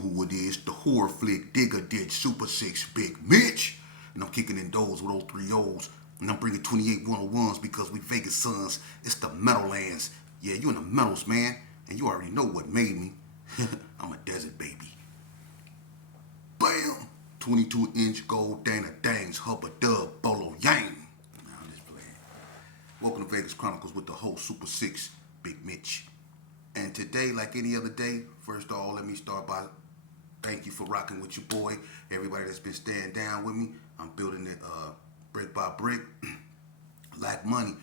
who it is, the horror flick digger did Super 6 Big Mitch. And I'm kicking in those with 3 O's. And I'm bringing 28 101s because we Vegas sons. It's the Meadowlands. Yeah, you in the metals, man. And you already know what made me. I'm a desert baby. Bam! 22-inch gold Dana Dangs, Hubba Dub, Bolo Yang. Nah, I'm just playing. Welcome to Vegas Chronicles with the whole Super 6 Big Mitch. And today, like any other day, first of all, let me start by thank you for rocking with your boy. Everybody that's been staying down with me. I'm building it brick by brick. Lack money.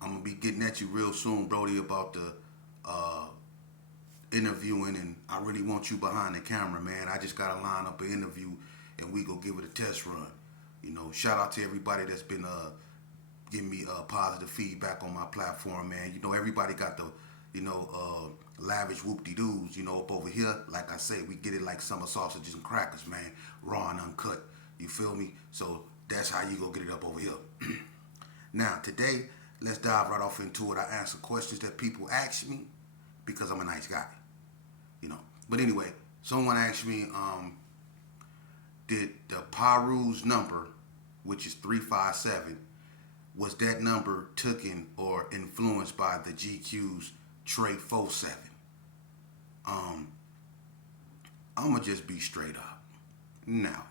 I'm going to be getting at you real soon, Brody, about the interviewing, and I really want you behind the camera, man. I just got to line up an interview, and we go give it a test run. You know, shout out to everybody that's been giving me positive feedback on my platform, man. You know, everybody got the lavish whoop-de-doos, up over here. Like I say, we get it like summer sausages and crackers, man. Raw and uncut. You feel me? So that's how you go get it up over here. Now, today, let's dive right off into it. I answer questions that people ask me because I'm a nice guy. But anyway, someone asked me, did the Pirus number, which is 357, was that number taken or influenced by the GQ's Trey 47? I'm going to just be straight up. Now,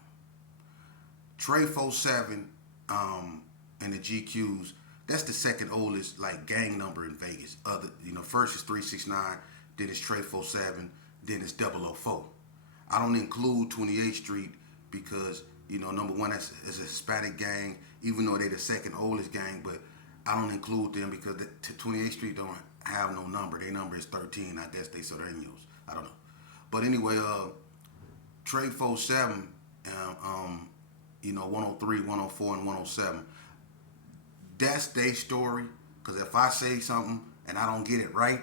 Trey 47 and the GQ's, that's the second oldest gang number in Vegas. First is 369, then it's Trey 47, then it's 004. I don't include 28th Street because, number one, it's a Hispanic gang, even though they're the second oldest gang, but I don't include them because 28th Street don't have no number. Their number is 13. I guess they Sureños. I don't know. But anyway, Trey 47, 103, 104, and 107, that's their story. Because if I say something and I don't get it right,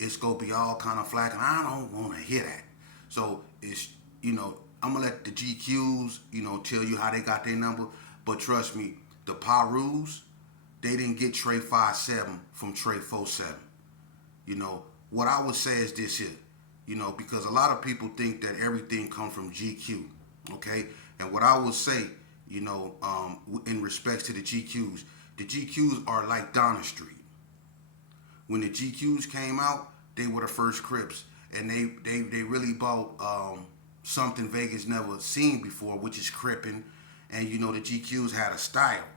it's going to be all kind of flack, and I don't want to hear that. So it's, I'm going to let the GQs, tell you how they got their number. But trust me, the Pirus, they didn't get Trey 57 from Trey 47. What I would say is this here, because a lot of people think that everything comes from GQ, okay? And what I would say, in respects to the GQs are like Donna Street. When the GQs came out, they were the first Crips, and they really bought something Vegas never seen before, which is Crippin'. And the GQs had a style,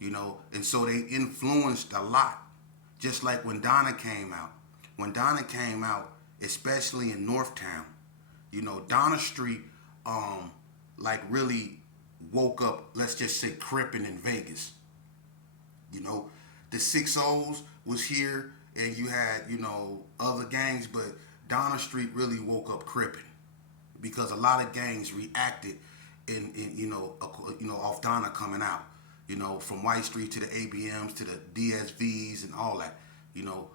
and so they influenced a lot. Just like when Donna came out. When Donna came out, especially in Northtown, Donna Street really woke up, let's just say, Crippin' in Vegas. The 6 O's was here, and you had, other gangs, but Donna Street really woke up Crippin' because a lot of gangs reacted off Donna coming out, from White Street to the ABMs to the DSVs and all that,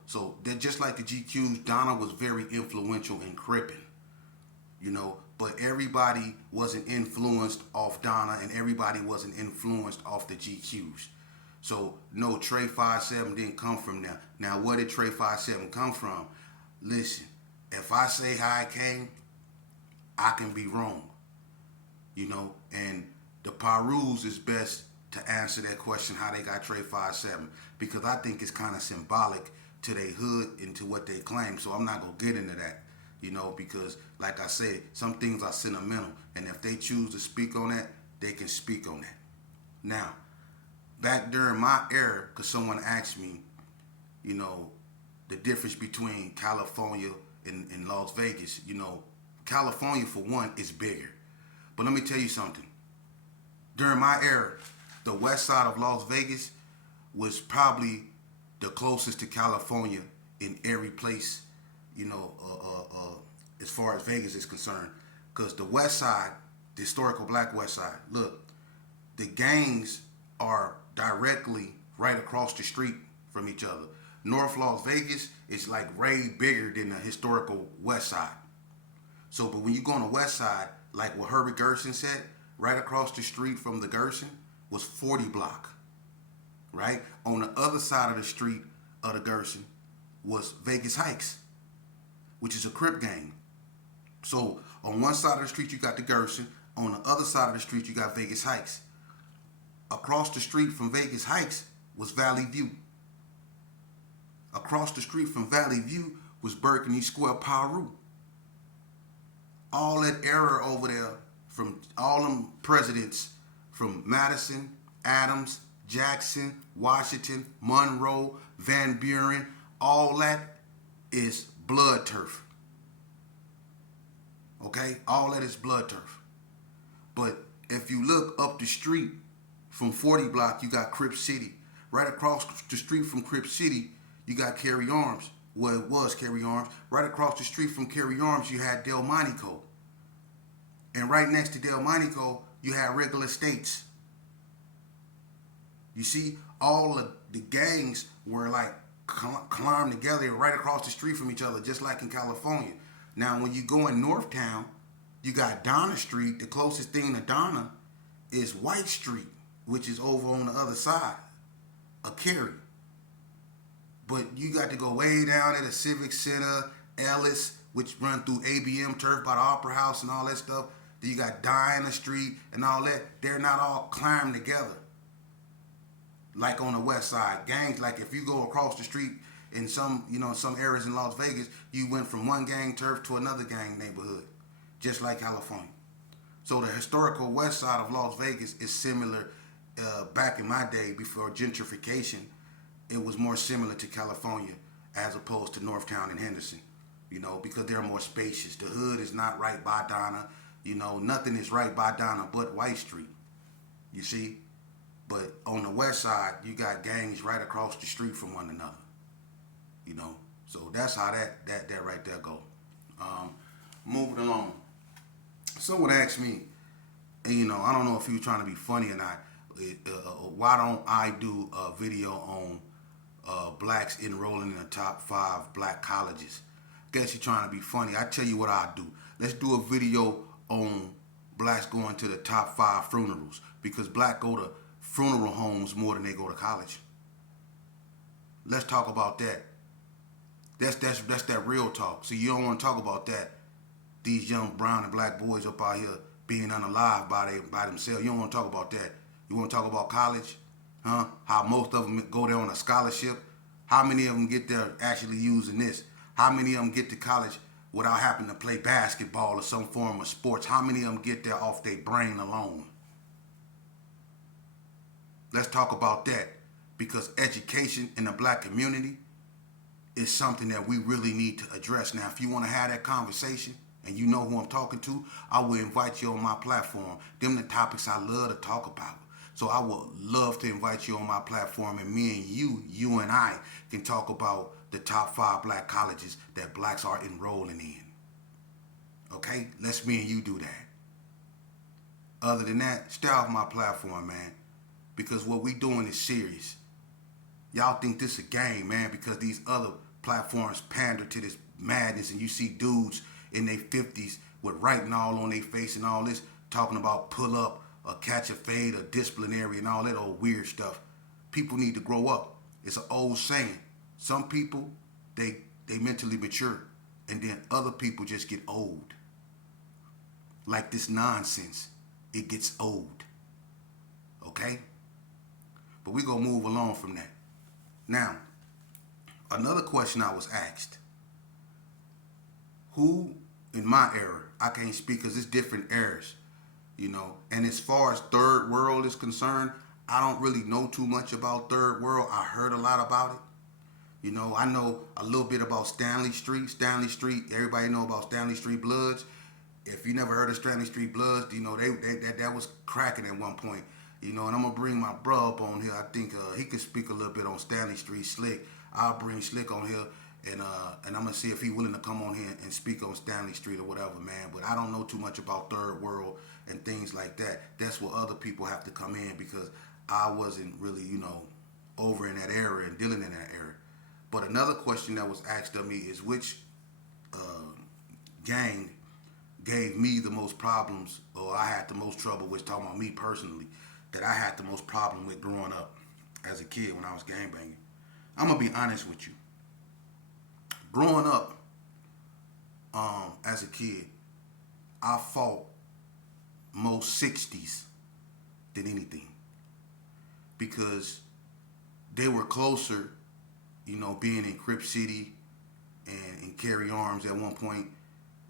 so they're just like the GQs. Donna was very influential in Crippin', but everybody wasn't influenced off Donna, and everybody wasn't influenced off the GQs. So no, Trey 57 didn't come from there. Now, where did Trey 57 come from? Listen, if I say how it came, I can be wrong. And the Pirus is best to answer that question, how they got Trey 57, because I think it's kind of symbolic to their hood and to what they claim. So I'm not going to get into that, because like I said, some things are sentimental. And if they choose to speak on that, they can speak on that. Now, back during my era, because someone asked me, the difference between California and Las Vegas. California, for one, is bigger. But let me tell you something. During my era, the west side of Las Vegas was probably the closest to California in every place, as far as Vegas is concerned. Because the west side, the historical black west side, look, the gangs are directly right across the street from each other. North Las Vegas is like way bigger than the historical west side. So, but when you go on the west side, like what Herbert Gerson said, right across the street from the Gerson was 40 block, right? On the other side of the street of the Gerson was Vegas Heights, which is a Crip gang. So On one side of the street, you got the Gerson. On the other side of the street, you got Vegas Heights. Across the street from Vegas Heights was Valley View. Across the street from Valley View was Burgundy Square, Piru. All that era over there, from all them presidents, from Madison, Adams, Jackson, Washington, Monroe, Van Buren, all that is blood turf. Okay? All that is blood turf. But if you look up the street from 40 Block, you got Crip City. Right across the street from Crip City, you got Carry Arms. Well, it was Carry Arms. Right across the street from Carry Arms, you had Delmonico. And right next to Delmonico, you had Regal Estates. You see, all of the gangs were like climbed together right across the street from each other, just like in California. Now, when you go in Northtown, you got Donna Street. The closest thing to Donna is White Street, which is over on the other side of Cary. But you got to go way down at the Civic Center, Ellis, which run through ABM turf by the Opera House and all that stuff. Then you got Diana Street and all that. They're not all climbed together. Like on the west side. Gangs, like if you go across the street in some areas in Las Vegas, you went from one gang turf to another gang neighborhood. Just like California. So the historical west side of Las Vegas is similar. Back in my day, before gentrification, it was more similar to California as opposed to Northtown and Henderson. Because they're more spacious. The hood is not right by Donna. Nothing is right by Donna but White Street. You see? But on the west side, you got gangs right across the street from one another. So that's how that right there go. Moving along. Someone asked me, and I don't know if he was trying to be funny or not, why don't I do a video on blacks enrolling in the top 5 black colleges? Guess you're trying to be funny. I tell you what I'll do. Let's do a video on blacks going to the top 5 funerals, because black go to funeral homes more than they go to college. Let's talk about that. That's that real talk. See, you don't want to talk about that. These young brown and black boys up out here being unalive by themselves. You don't want to talk about that. You want to talk about college? Huh? How most of them go there on a scholarship? How many of them get there actually using this? How many of them get to college without having to play basketball or some form of sports? How many of them get there off their brain alone? Let's talk about that, because education in the black community is something that we really need to address. Now, if you want to have that conversation and you know who I'm talking to, I will invite you on my platform. Them the topics I love to talk about. So I would love to invite you on my platform, and me and you and I can talk about the top 5 black colleges that blacks are enrolling in. Okay? Let's me and you do that. Other than that, stay off my platform, man. Because what we doing is serious. Y'all think this a game, man, because these other platforms pander to this madness, and you see dudes in their 50s with writing all on their face and all this, talking about pull up or catch a fade or disciplinary and all that old weird stuff. People need to grow up. It's an old saying. Some people, they mentally mature, and then other people just get old. Like this nonsense, it gets old. Okay? But we gonna move along from that. Now, another question I was asked. Who in my era, I can't speak because it's different eras, and as far as third world is concerned, I don't really know too much about third world. I heard a lot about it. I know a little bit about Stanley Street. Stanley Street, everybody know about Stanley Street Bloods. If you never heard of Stanley Street Bloods, that was cracking at one point. And I'm going to bring my bro up on here. I think he could speak a little bit on Stanley Street, Slick. I'll bring Slick on here, and I'm going to see if he's willing to come on here and speak on Stanley Street or whatever, man. But I don't know too much about third world and things like that. That's where other people have to come in, because I wasn't really, over in that era and dealing in that era. But another question that was asked of me is which gang gave me the most problems, or I had the most trouble with, talking about me personally, that I had the most problem with growing up as a kid when I was gangbanging. I'm going to be honest with you. Growing up as a kid, I fought most 60s than anything because they were closer, you know, being in Crip City and carry arms at one point,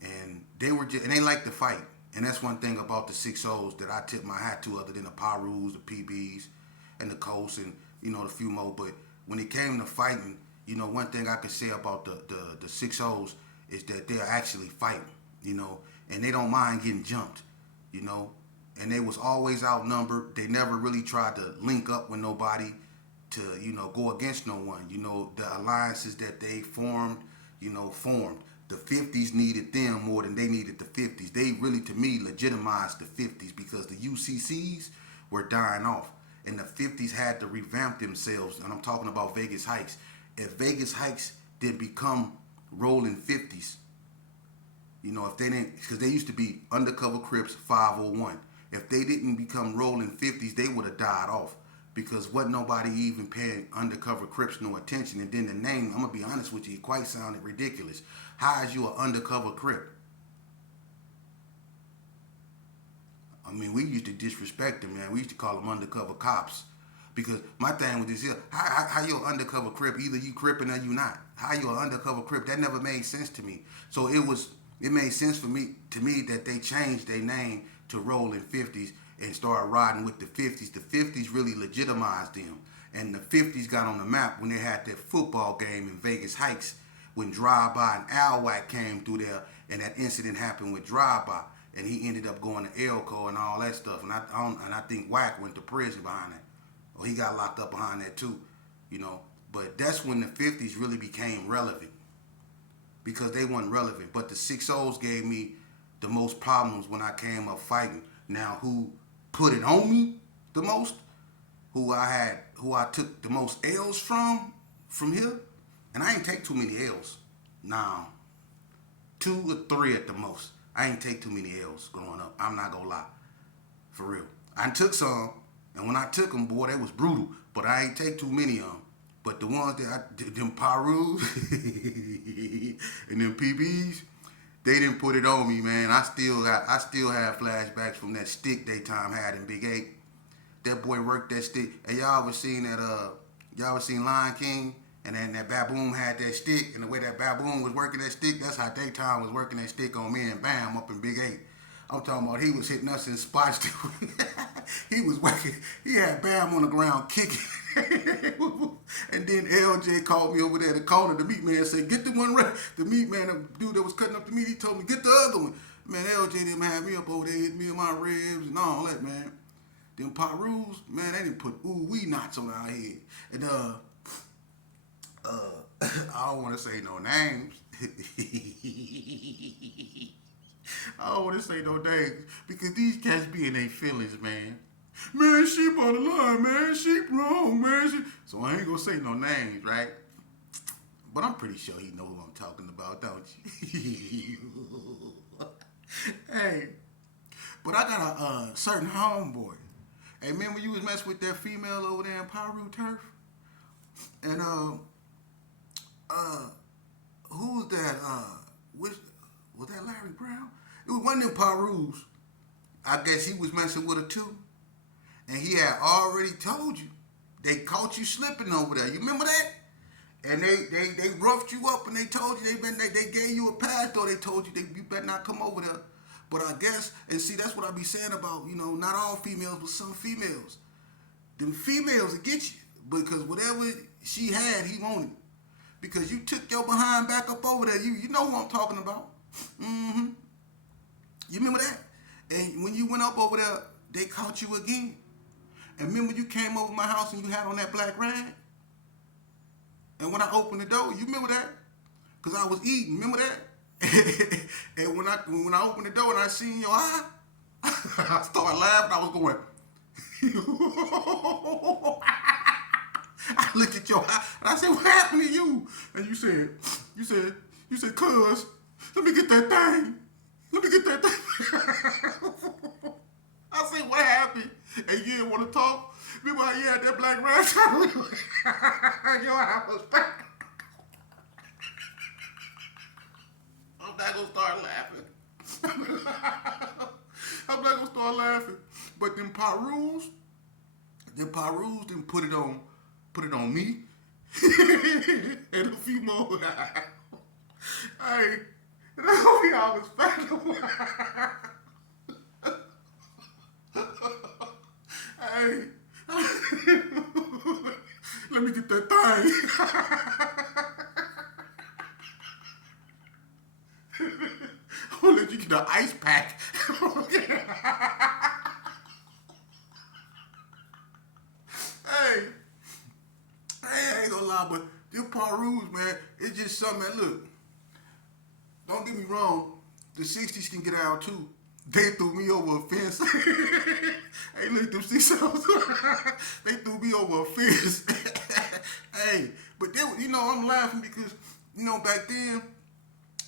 and they were just, and they like to fight. And that's one thing about the 6-0s that I tip my hat to, other than the Pirus, the PBs, and the Coast, and you know the few more. But when it came to fighting, you know, one thing I could say about the 6-0s is that they're actually fighting, you know, and they don't mind getting jumped, you know, and they was always outnumbered. They never really tried to link up with nobody to, you know, go against no one. You know, the alliances that they formed, you know, formed. The 50s needed them more than they needed the 50s. They really, to me, legitimized the 50s because the UCCs were dying off. And the 50s had to revamp themselves. And I'm talking about Vegas Heights. If Vegas Heights did become rolling 50s, you know, if they didn't, because they used to be Undercover Crips 501. If they didn't become rolling 50s, they would have died off. Because wasn't nobody even paying Undercover Crips no attention. And then the name, I'm going to be honest with you, it quite sounded ridiculous. How is you an undercover Crip? I mean, we used to disrespect them, man. We used to call them undercover cops. Because my thing with this here, how you an undercover Crip? Either you Crippin' or you not. How you an undercover Crip? That never made sense to me. So it made sense to me that they changed their name to Rolling 50s and started riding with the 50s. The 50s really legitimized them. And the 50s got on the map when they had that football game in Vegas Heights when Drive-By and Al-Wack came through there, and that incident happened with Drive-By, and he ended up going to Elko and all that stuff. And I think Wack went to prison behind that. Or he got locked up behind that too, you know. But that's when the 50s really became relevant because they weren't relevant. But the 6-0s gave me the most problems when I came up fighting. Now, who put it on me the most, who I took the most L's from here, and I ain't take too many L's. Now, 2 or 3 at the most. I ain't take too many L's growing up. I'm not gonna lie, for real. I took some, and when I took them, boy, they was brutal. But I ain't take too many of them. But the ones that them Pirus and them PBs, they didn't put it on me, man. I still have flashbacks from that stick Daytime had in Big 8. That boy worked that stick. And y'all ever seen Lion King? And then that baboon had that stick, and the way that baboon was working that stick, that's how Daytime was working that stick on me and Bam up in Big 8. I'm talking about he was hitting us in spots. He was working. He had Bam on the ground kicking. And then LJ called me over there to call the meat man and said, get the one right. The meat man, the dude that was cutting up the meat, he told me, get the other one. Man, LJ didn't have me up over there, hit me in my ribs and all that, man. Them Pirus, man, they didn't put ooh-wee knots on our head. And I don't want to say no names. I don't want to say no names because these cats be in their feelings, man. Man, sheep on the line, man. Sheep wrong, man. So I ain't gonna say no names, right? But I'm pretty sure he know who I'm talking about, don't you? Hey, but I got a certain homeboy. Hey, remember you was messing with that female over there in Piru Turf? And who was that? Was that Larry Brown? It was one of them Pirus. I guess he was messing with her too. And he had already told you. They caught you slipping over there. You remember that? And they roughed you up and they told you they gave you a pass, or they told you you better not come over there. But I guess, and see, that's what I be saying about, you know, not all females, but some females. Them females will get you because whatever she had, he wanted. Because you took your behind back up over there. You know who I'm talking about. Mm-hmm. You remember that? And when you went up over there, they caught you again. And remember you came over my house and you had on that black rag? And when I opened the door, you remember that? Because I was eating, remember that? And when I opened the door and I seen your eye, I started laughing. I was going, I looked at your eye and I said, what happened to you? And you said, cuz, let me get that thing. Let me get that thing. I said, what happened? And you didn't want to talk? Remember how you had that black rash? Your eye was back. I'm not going to start laughing. But them Pirus didn't put it on me. And a few more. Hey, we always find Hey, let me get that thing. I'm gonna let you get the ice pack. Hey, I ain't gonna lie, but them Pirus, man, it's just something that, look, don't get me wrong, the 60s can get out too. They threw me over a fence. Hey, look, them 60s, they threw me over a fence. Hey, but they, I'm laughing because, back then,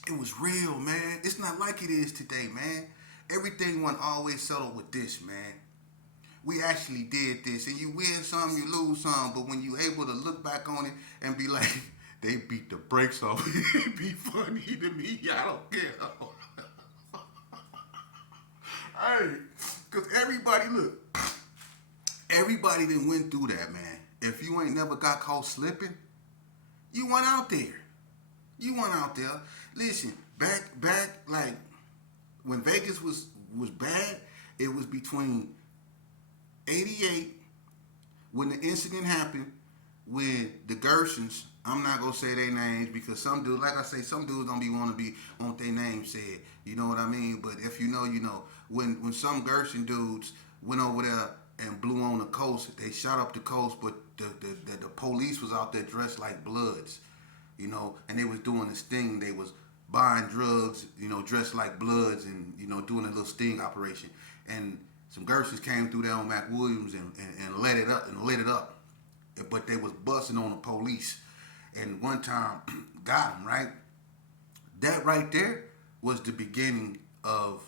it was real, man. It's not like it is today, man. Everything wasn't always settled with this, man. We actually did this, and you win some, you lose some, but when you able to look back on it and be like, they beat the brakes off, it be funny to me. I don't care. Hey, because everybody done went through that, man. If you ain't never got caught slipping, you went out there. Listen, back, like, when Vegas was bad, it was between 88, when the incident happened, when the Gersons, I'm not gonna say their names because some dudes, like I say, some dudes don't want their names said. You know what I mean? But if you know, you know. When some Gerson dudes went over there and blew on the coast, they shot up the coast, but the police was out there dressed like Bloods, and they was doing this thing. They was buying drugs, dressed like Bloods, and doing a little sting operation. And some Gersons came through there on Mac Williams and lit it up. But they was busting on the police. And one time, got them, right? That right there was the beginning of,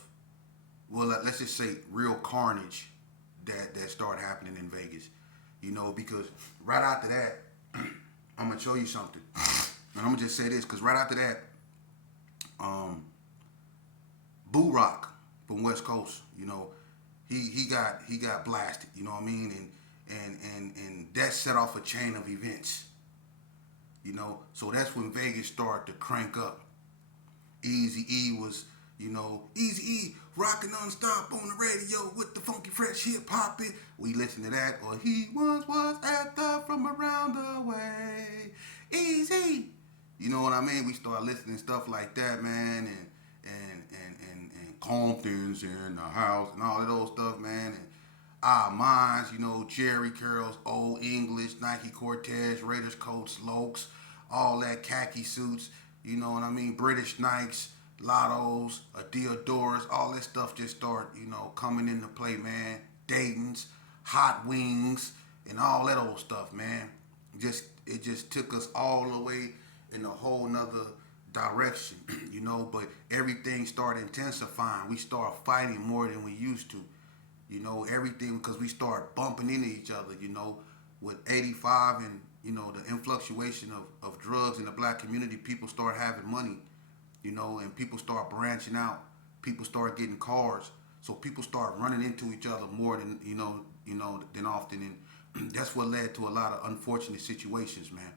well, let's just say real carnage that started happening in Vegas. Because right after that, I'm going to show you something. And I'm going to just say this, because right after that, Boo Rock from West Coast, he got blasted, you know what I mean? And that set off a chain of events. So that's when Vegas started to crank up. Eazy-E was, Eazy-E rocking nonstop on the radio with the funky fresh hip hop. We listened to that, or he once was at the from around the way. Easy. You know what I mean? We started listening to stuff like that, man, and Compton's in the house and all of those stuff, man. And our minds, Jerry Curls, Old English, Nike Cortez, Raiders coats, Lokes, all that khaki suits, you know what I mean? British Nikes, Lottos, Deodoras, all that stuff just started, coming into play, man. Dayton's, Hot Wings, and all that old stuff, man. It just took us all the way in a whole nother direction, but everything started intensifying. We started fighting more than we used to. Everything, because we start bumping into each other, with 85 and, the influctuation of drugs in the black community. People start having money, and people start branching out. People start getting cars. So people start running into each other more than, than often. And that's what led to a lot of unfortunate situations, man.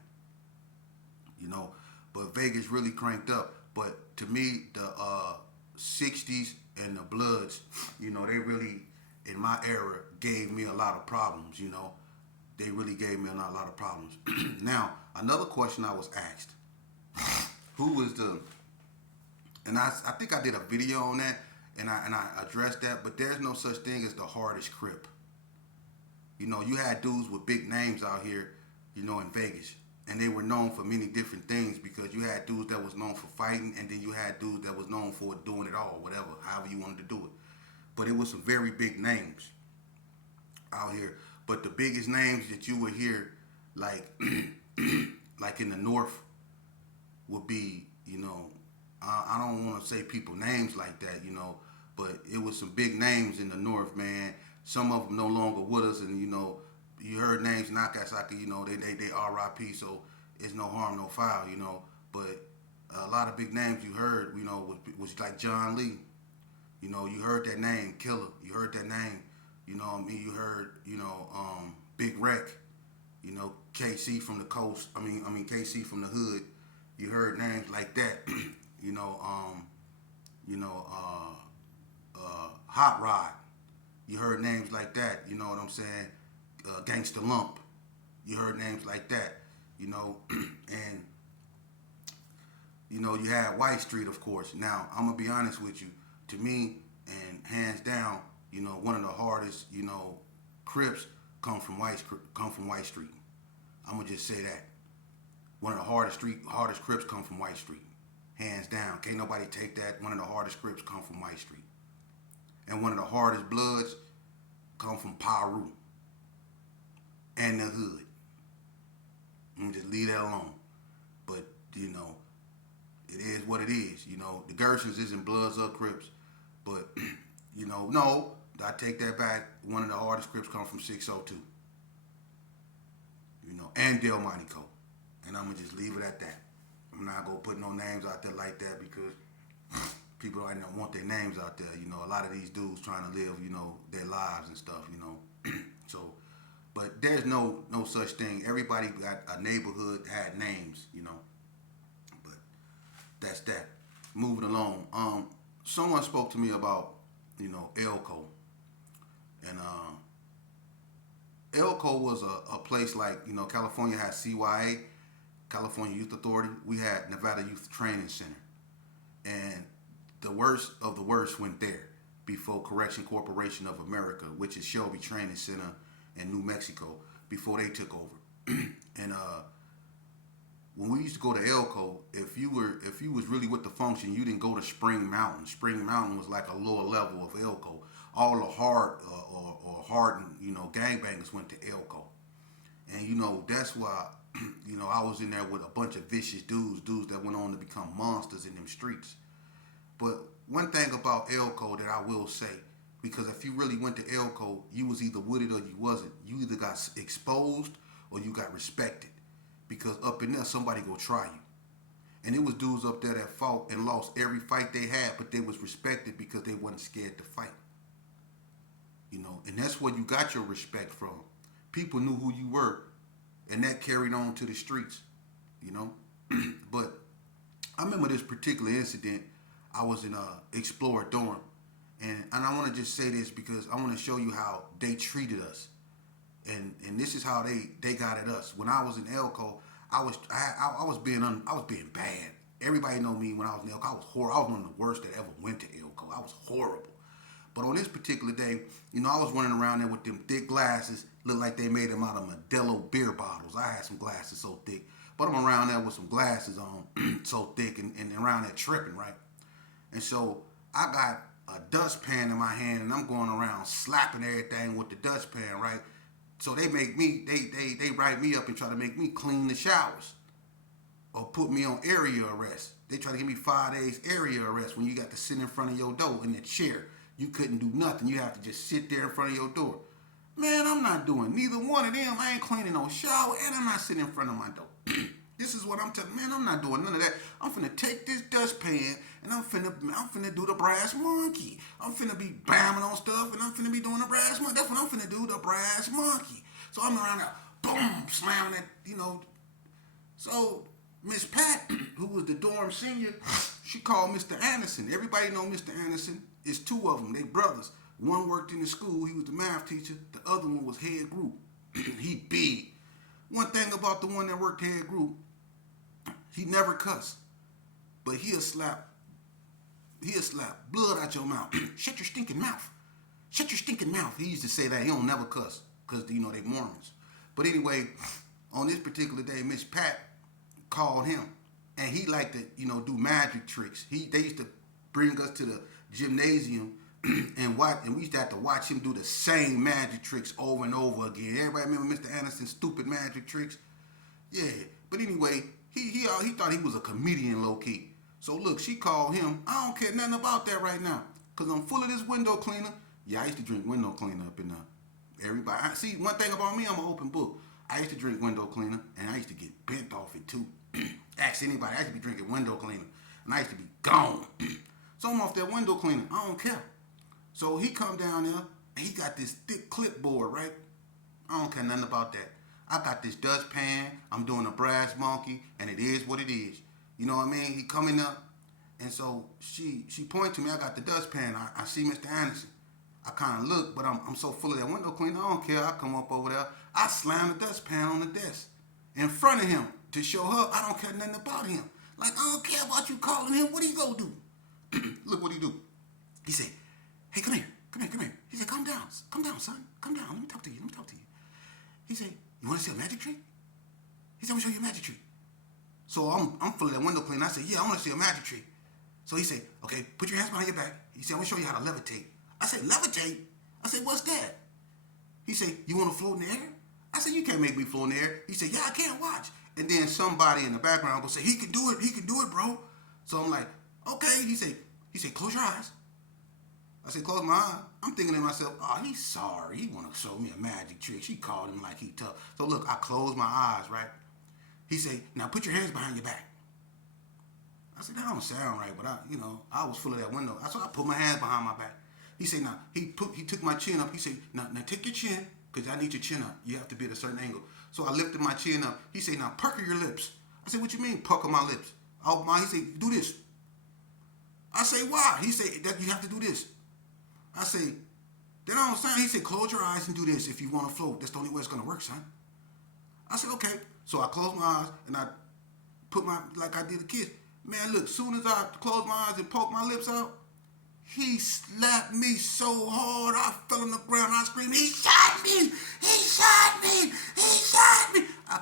But Vegas really cranked up. But to me, the 60s and the Bloods, they really, in my era, gave me a lot of problems, They really gave me a lot of problems. Now, another question I was asked, who was and I think I did a video on that, and I addressed that, but there's no such thing as the hardest Crip. You had dudes with big names out here, in Vegas, and they were known for many different things, because you had dudes that was known for fighting, and then you had dudes that was known for doing it all, whatever, however you wanted to do it. But it was some very big names out here. But the biggest names that you would hear, like like in the North, would be, I don't want to say people names like that, but it was some big names in the North, man. Some of them no longer with us, and you heard names Nakasaki, they R.I.P. So it's no harm, no foul, But a lot of big names you heard, was like John Lee. You heard that name, Killer. You heard that name. You know what I mean? You heard, Big Wreck, KC from the coast. KC from the hood. You heard names like that. you know, you know, Hot Rod. You heard names like that. You know what I'm saying? Gangsta Lump. You heard names like that. And you had White Street, of course. Now I'm gonna be honest with you. To me, and hands down, one of the hardest, Crips come from White Street. I'm gonna just say that. One of the hardest Crips come from White Street. Hands down. Can't nobody take that. One of the hardest Crips come from White Street. And one of the hardest Bloods come from Pirus and the hood. I'm just leave that alone. But, it is what it is. The Gersons isn't Bloods or Crips. But, no, I take that back. One of the hardest Crips come from 602. And Del Montico. And I'm going to just leave it at that. I'm not going to put no names out there like that because people don't want their names out there. A lot of these dudes trying to live, their lives and stuff, So, but there's no such thing. Everybody got a neighborhood had names, But that's that. Moving along. Someone spoke to me about, Elko. And Elko was a place like, California had CYA, California Youth Authority. We had Nevada Youth Training Center. And the worst of the worst went there before Correction Corporation of America, which is Shelby Training Center in New Mexico, before they took over. And when we used to go to Elko, if you was really with the function, you didn't go to Spring Mountain. Spring Mountain was like a lower level of Elko. All the hardened, gangbangers went to Elko. And that's why I was in there with a bunch of vicious dudes that went on to become monsters in them streets. But one thing about Elko that I will say, because if you really went to Elko, you was either with it or you wasn't. You either got exposed or you got respected. Because up in there, somebody go try you. And it was dudes up there that fought and lost every fight they had, but they was respected because they wasn't scared to fight. And that's where you got your respect from. People knew who you were, and that carried on to the streets, But I remember this particular incident. I was in Explorer dorm, and I want to just say this because I want to show you how they treated us, and this is how they got at us. When I was in Elko, I was being bad. Everybody know me when I was in Elko. I was horrible. I was one of the worst that ever went to Elko. I was horrible. But on this particular day, I was running around there with them thick glasses, looked like they made them out of Modelo beer bottles. I had some glasses so thick, but I'm around there with some glasses on so thick and around there tripping, right? And so I got a dustpan in my hand and I'm going around slapping everything with the dustpan, right? So they make me, they write me up and try to make me clean the showers or put me on area arrest. They try to give me 5 days area arrest when you got to sit in front of your door in the chair. You couldn't do nothing. You have to just sit there in front of your door. Man, I'm not doing neither one of them. I ain't cleaning no shower and I'm not sitting in front of my door. This is what I'm telling. Man, I'm not doing none of that. I'm finna take this dustpan and I'm finna do the brass monkey. I'm finna be bamming on stuff and I'm finna be doing the brass monkey. That's what I'm finna do, the brass monkey. So I'm around there, boom, slamming it, So Miss Pat, who was the dorm senior, she called Mr. Anderson. Everybody know Mr. Anderson. It's two of them. They brothers. One worked in the school. He was the math teacher. The other one was head group. He big. One thing about the one that worked head group, he never cuss, but he'll slap blood out your mouth. Shut your stinking mouth. Shut your stinking mouth. He used to say that. He don't never cuss because, they Mormons. But anyway, on this particular day, Miss Pat called him, and he liked to, do magic tricks. They used to bring us to the gymnasium and we used to have to watch him do the same magic tricks over and over again. Everybody remember Mr. Anderson's stupid magic tricks? Yeah. But anyway, he thought he was a comedian low key. So look, she called him. I don't care nothing about that right now, cause I'm full of this window cleaner. Yeah, I used to drink window cleaner up in everybody. See, one thing about me, I'm an open book. I used to drink window cleaner, and I used to get bent off it too. Ask anybody, I used to be drinking window cleaner, and I used to be gone. So I'm off that window cleaner. I don't care. So he come down there, And he got this thick clipboard, right? I don't care nothing about that. I got this dustpan. I'm doing a brass monkey, and it is what it is. You know what I mean? He coming up, and so she pointed to me. I got the dustpan. I see Mr. Anderson. I kind of look, but I'm so full of that window cleaner. I don't care. I come up over there. I slam the dustpan on the desk in front of him to show her I don't care nothing about him. Like, I don't care about you calling him. What are you gonna do? Look what he do. He say, hey, come here. He said, calm down, son. Calm down. Let me talk to you. He said, you want to see a magic trick? He said, I'm gonna show you a magic trick. So I'm full of that window cleaner. I said, yeah, I want to see a magic trick. So he said, okay, put your hands behind your back. He said, I'm gonna show you how to levitate. I said, levitate? I said, what's that? He said, you want to float in the air? I said, you can't make me float in the air. He said, yeah, I can't watch. And then somebody in the background will say, he can do it, bro. So I'm like, okay. He said, close your eyes. I said, close my eyes. I'm thinking to myself, oh, he's sorry. He want to show me a magic trick. She called him like he tough. So look, I closed my eyes, right? He said, now put your hands behind your back. I said, that don't sound right, but I was full of that window. So I put my hands behind my back. He said, now, he took my chin up. He said, now take your chin, because I need your chin up. You have to be at a certain angle. So I lifted my chin up. He said, now pucker your lips. I said, what you mean, pucker my lips? He said, do this. I say, why? He said, that you have to do this. I say, that don't sound. He said, close your eyes and do this if you want to float. That's the only way it's going to work, son. I said, okay. So I closed my eyes and I put like I did a kiss. Man, look, soon as I closed my eyes and poked my lips out, he slapped me so hard I fell on the ground. I screamed, he shot me! I